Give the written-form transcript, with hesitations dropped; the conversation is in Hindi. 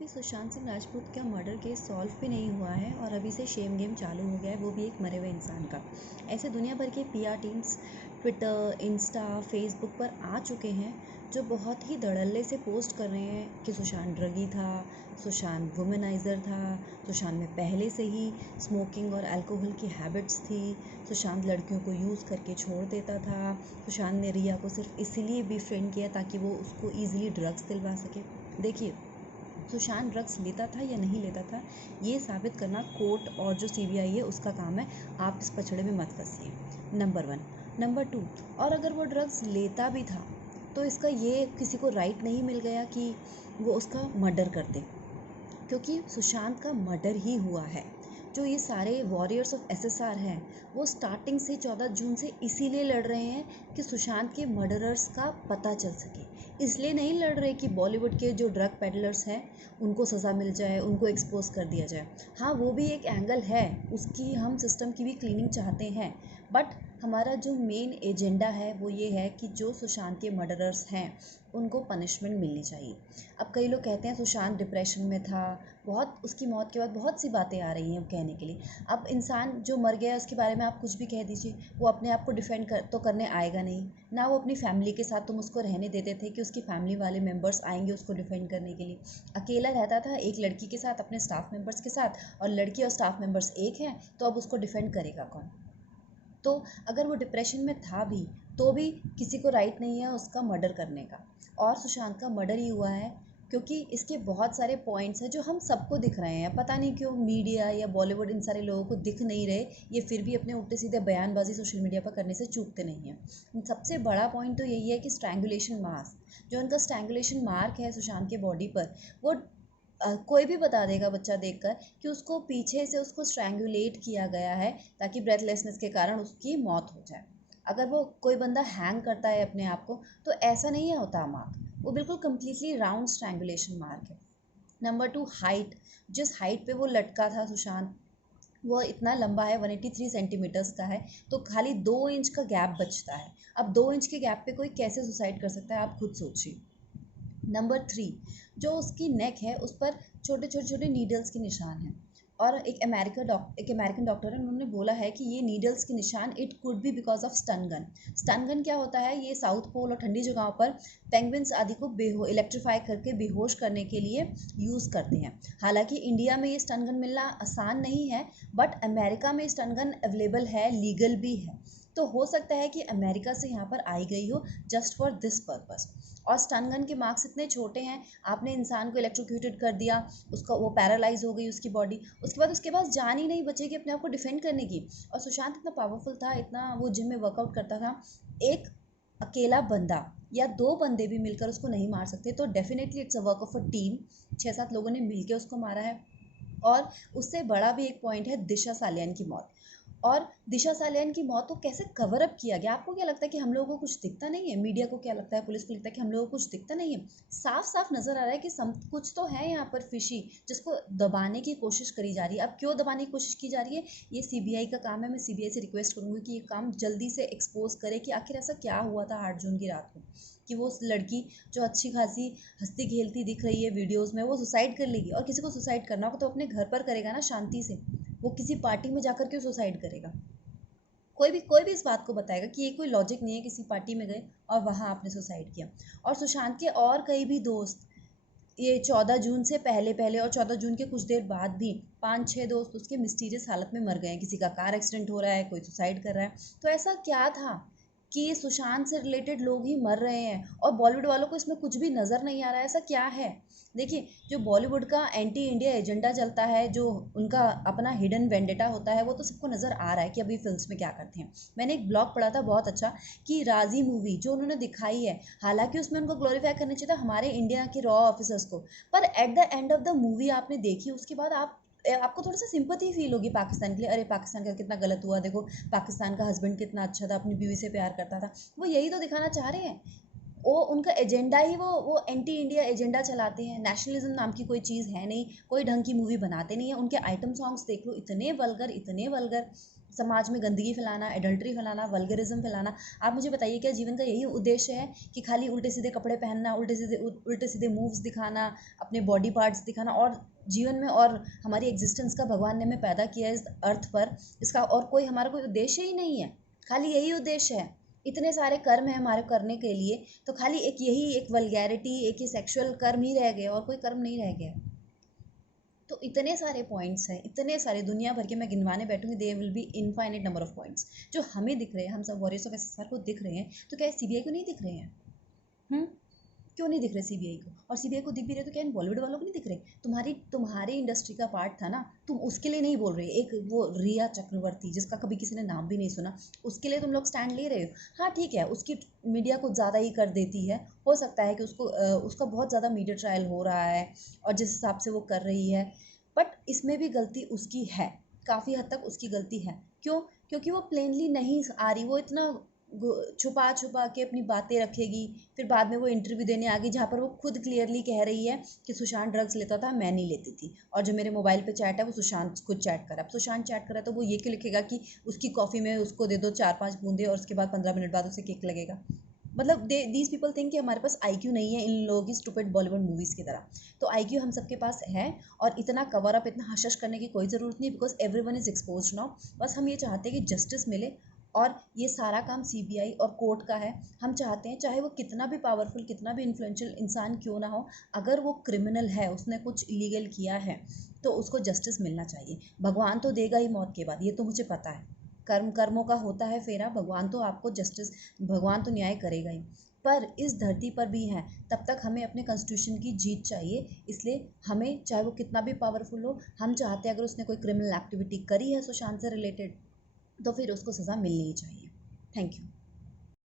अभी सुशांत सिंह राजपूत का मर्डर केस सॉल्व भी नहीं हुआ है और अभी से शेम गेम चालू हो गया है, वो भी एक मरे हुए इंसान का। ऐसे दुनिया भर के PR teams Twitter, Insta, Facebook पर आ चुके हैं जो बहुत ही धड़ल्ले से पोस्ट कर रहे हैं कि सुशांत ड्रगी था, सुशांत वुमेनाइज़र था, सुशांत में पहले से ही स्मोकिंग और अल्कोहल की हैबिट्स थी, सुशांत लड़कियों को यूज़ करके छोड़ देता था, सुशांत ने रिया को सिर्फ इसीलिए बेफ्रेंड किया ताकि वो उसको ईजिली ड्रग्स दिलवा सके। देखिए, सुशांत ड्रग्स लेता था या नहीं लेता था, ये साबित करना कोर्ट और जो सीबीआई है उसका काम है। आप इस पचड़े में मत फंसिए, नंबर 1। नंबर 2, और अगर वो ड्रग्स लेता भी था तो इसका ये किसी को राइट नहीं मिल गया कि वो उसका मर्डर कर दे, क्योंकि सुशांत का मर्डर ही हुआ है। जो ये सारे वॉरियर्स ऑफ एसएसआर हैं वो स्टार्टिंग से 14 जून से इसीलिए लड़ रहे हैं कि सुशांत के मर्डरर्स का पता चल सके। इसलिए नहीं लड़ रहे कि बॉलीवुड के जो ड्रग पेडलर्स हैं उनको सज़ा मिल जाए, उनको एक्सपोज कर दिया जाए। हाँ, वो भी एक एंगल है, उसकी हम सिस्टम की भी क्लीनिंग चाहते हैं, बट हमारा जो मेन एजेंडा है वो ये है कि जो सुशांत के मर्डरर्स हैं उनको पनिशमेंट मिलनी चाहिए। अब कई लोग कहते हैं सुशांत डिप्रेशन में था, बहुत उसकी मौत के बाद बहुत सी बातें आ रही हैं कहने के लिए। अब इंसान जो मर गया है उसके बारे में आप कुछ भी कह दीजिए, वो अपने आप को डिफेंड तो करने आएगा नहीं ना। वो अपनी फैमिली के साथ तुम उसको रहने देते थे कि उसकी फैमिली वाले मेम्बर्स आएंगे उसको डिफेंड करने के लिए। अकेला रहता था एक लड़की के साथ, अपने स्टाफ मेम्बर्स के साथ, और लड़की और स्टाफ मेम्बर्स एक हैं, तो अब उसको डिफेंड करेगा कौन? तो अगर वो डिप्रेशन में था भी तो भी किसी को राइट नहीं है उसका मर्डर करने का। और सुशांत का मर्डर ही हुआ है क्योंकि इसके बहुत सारे पॉइंट्स हैं जो हम सबको दिख रहे हैं। पता नहीं क्यों मीडिया या बॉलीवुड इन सारे लोगों को दिख नहीं रहे, ये फिर भी अपने उल्टे सीधे बयानबाजी सोशल मीडिया पर करने से चूकते नहीं हैं। सबसे बड़ा पॉइंट तो यही है कि स्ट्रैंगुलेशन मार्क, जो उनका स्ट्रैंगुलेशन मार्क है सुशांत के बॉडी पर, वो कोई भी बता देगा बच्चा देखकर कि उसको पीछे से उसको स्ट्रैंगुलेट किया गया है ताकि ब्रेथलेसनेस के कारण उसकी मौत हो जाए। अगर वो कोई बंदा हैंग करता है अपने आप को तो ऐसा नहीं होता मार्क, वो बिल्कुल कम्प्लीटली राउंड स्ट्रैंगुलेशन मार्क है। Number 2, height. जिस हाइट पे वो लटका था सुशांत, वो इतना लंबा है, 183 सेंटीमीटर्स का है, तो खाली 2 इंच का गैप बचता है। अब 2 इंच के गैप पे कोई कैसे सुसाइड कर सकता है, आप खुद सोचिए। नंबर 3, जो उसकी नेक है उस पर छोटे छोटे छोटे नीडल्स के निशान हैं। और एक अमेरिकन डॉक्टर है, उन्होंने बोला है कि ये नीडल्स के निशान it could be because of stun gun. Stun gun क्या होता है? ये साउथ पोल और ठंडी जगहों पर पेंगुइन्स आदि को इलेक्ट्रीफाई करके बेहोश करने के लिए यूज़ करते हैं। हालांकि इंडिया में ये स्टन गन मिलना आसान नहीं है, बट अमेरिका में स्टन गन अवेलेबल है, लीगल भी है। तो हो सकता है कि अमेरिका से यहाँ पर आई गई हो जस्ट फॉर दिस पर्पस। और स्टन गन के मार्क्स इतने छोटे हैं, आपने इंसान को इलेक्ट्रोक्यूटेड कर दिया, उसका वो पैरालाइज हो गई उसकी बॉडी, उसके बाद उसके पास जान ही नहीं बचेगी अपने आप को डिफेंड करने की। और सुशांत इतना पावरफुल था, इतना वो जिम में वर्कआउट करता था, एक अकेला बंदा या 2 बंदे भी मिलकर उसको नहीं मार सकते। तो definitely it's a work of a team, 6-7 लोगों ने मिलकर उसको मारा है। और उससे बड़ा भी एक पॉइंट है दिशा सालियान की मौत। और दिशा सालियान की मौत को कैसे कवर अप किया गया? आपको क्या लगता है कि हम लोगों को कुछ दिखता नहीं है? मीडिया को क्या लगता है, पुलिस को लगता है कि हम लोगों को कुछ दिखता नहीं है? साफ साफ नजर आ रहा है कि कुछ तो है यहाँ पर फिशी, जिसको दबाने की कोशिश करी जा रही है। अब क्यों दबाने की कोशिश की जा रही है, ये सीबीआई का काम है। मैं सीबीआई से रिक्वेस्ट करूंगी कि ये काम जल्दी से एक्सपोज करे कि आखिर ऐसा क्या हुआ था 8 जून की रात को कि वो उस लड़की जो अच्छी खासी हंसती खेलती दिख रही है वीडियोस में, वो सुसाइड कर लेगी। और किसी को सुसाइड करना होगा तो अपने घर पर करेगा ना, शांति से। वो किसी पार्टी में जाकर क्यों सुसाइड करेगा? कोई भी इस बात को बताएगा कि ये कोई लॉजिक नहीं है, किसी पार्टी में गए और वहाँ आपने सुसाइड किया। और सुशांत के और कई भी दोस्त, ये 14 जून से पहले पहले और 14 जून के कुछ देर बाद भी 5-6 दोस्त उसके मिस्टीरियस हालत में मर गए हैं। किसी का कार एक्सीडेंट हो रहा है, कोई सुसाइड कर रहा है। तो ऐसा क्या था कि ये सुशांत से रिलेटेड लोग ही मर रहे हैं और बॉलीवुड वालों को इसमें कुछ भी नज़र नहीं आ रहा है? ऐसा क्या है? देखिए, जो बॉलीवुड का एंटी इंडिया एजेंडा चलता है, जो उनका अपना हिडन वेंडेटा होता है, वो तो सबको नज़र आ रहा है कि अभी फिल्म्स में क्या करते हैं। मैंने एक ब्लॉग पढ़ा था बहुत अच्छा कि राजी मूवी जो उन्होंने दिखाई है, हालांकि उसमें उनको ग्लोरीफाई करना चाहिए था हमारे इंडिया के रॉ ऑफिसर्स को, पर at the end of the movie आपने देखी उसके बाद आपको थोड़ा सा सिंपैथी फील होगी पाकिस्तान के लिए। अरे पाकिस्तान का कितना गलत हुआ, देखो पाकिस्तान का हस्बैंड कितना अच्छा था, अपनी बीवी से प्यार करता था। वो यही तो दिखाना चाह रहे हैं। वो उनका एजेंडा ही वो एंटी इंडिया एजेंडा चलाते हैं। नेशनलिज्म नाम की कोई चीज़ है नहीं, कोई ढंग की मूवी बनाते नहीं है। उनके आइटम सॉन्ग्स देख लो, इतने वल्गर, इतने वल्गर। समाज में गंदगी फैलाना, एडल्ट्री फैलाना, वल्गरिज्म फैलाना। आप मुझे बताइए, क्या जीवन का यही उद्देश्य है कि खाली उल्टे सीधे कपड़े पहनना, उल्टे सीधे मूव्स दिखाना, अपने बॉडी पार्ट्स दिखाना, और जीवन में और हमारी एग्जिस्टेंस का भगवान ने हमें पैदा किया है इस अर्थ पर, इसका और कोई हमारा कोई उद्देश्य ही नहीं है, खाली यही उद्देश्य है। इतने सारे कर्म है हमारे करने के लिए, तो खाली एक यही एक वल्गैरिटी, एक ही सेक्सुअल कर्म ही रह गया और कोई कर्म नहीं रह गया। तो इतने सारे पॉइंट्स हैं, इतने सारे, दुनिया भर के मैं गिनवाने बैठूंगी, there will be infinite number of points जो हमें दिख रहे हैं, हम सब वॉरियर्स ऑफ एसएसआर को दिख रहे हैं। तो क्या सीबीआई को नहीं दिख रहे हैं? हम्म क्यों नहीं दिख रहे सीबीआई को? और सीबीआई को दिख भी रहे तो क्या इन बॉलीवुड वालों को नहीं दिख रहे? तुम्हारी इंडस्ट्री का पार्ट था ना, तुम उसके लिए नहीं बोल रहे। एक वो रिया चक्रवर्ती, जिसका कभी किसी ने नाम भी नहीं सुना, उसके लिए तुम लोग स्टैंड ले रहे हो। हाँ ठीक है, उसकी मीडिया कुछ ज़्यादा ही कर देती है, हो सकता है कि उसका बहुत ज़्यादा मीडिया ट्रायल हो रहा है और जिस हिसाब से वो कर रही है, बट इसमें भी गलती उसकी है, काफ़ी हद तक उसकी गलती है। क्यों? क्योंकि वो प्लेनली नहीं आ रही, वो इतना छुपा छुपा के अपनी बातें रखेगी, फिर बाद में वो इंटरव्यू देने आ गई जहाँ पर वो खुद क्लियरली कह रही है कि सुशांत ड्रग्स लेता था, मैं नहीं लेती थी, और जो मेरे मोबाइल पे चैट है वो सुशांत खुद चैट करा। अब सुशांत चैट करा तो वो ये क्यों लिखेगा कि उसकी कॉफ़ी में उसको दे दो 4-5 बूंदे और उसके बाद 15 मिनट बाद उसे किक लगेगा? मतलब दीज पीपल थिंक कि हमारे पास आईक्यू नहीं है इन लोगों की स्टूपिड बॉलीवुड मूवीज़ की तरह। तो आईक्यू हम सबके पास है, और इतना कवर अप, इतना हश करने की कोई ज़रूरत नहीं, because everyone is exposed now. बस हम ये चाहते हैं कि जस्टिस मिले, और ये सारा काम सीबीआई और कोर्ट का है। हम चाहते हैं, चाहे वो कितना भी पावरफुल, कितना भी इन्फ्लुएंशियल इंसान क्यों ना हो, अगर वो क्रिमिनल है, उसने कुछ इलीगल किया है, तो उसको जस्टिस मिलना चाहिए। भगवान तो देगा ही मौत के बाद, ये तो मुझे पता है। कर्मों का होता है फेरा, भगवान तो आपको जस्टिस, भगवान तो न्याय करेगा ही। पर इस धरती पर भी हैं, तब तक हमें अपने कॉन्स्टिट्यूशन की जीत चाहिए। इसलिए हमें, चाहे वो कितना भी पावरफुल हो, हम चाहते हैं अगर उसने कोई क्रिमिनल एक्टिविटी करी है सुशांत से रिलेटेड, तो फिर उसको सज़ा मिलनी ही चाहिए। Thank you.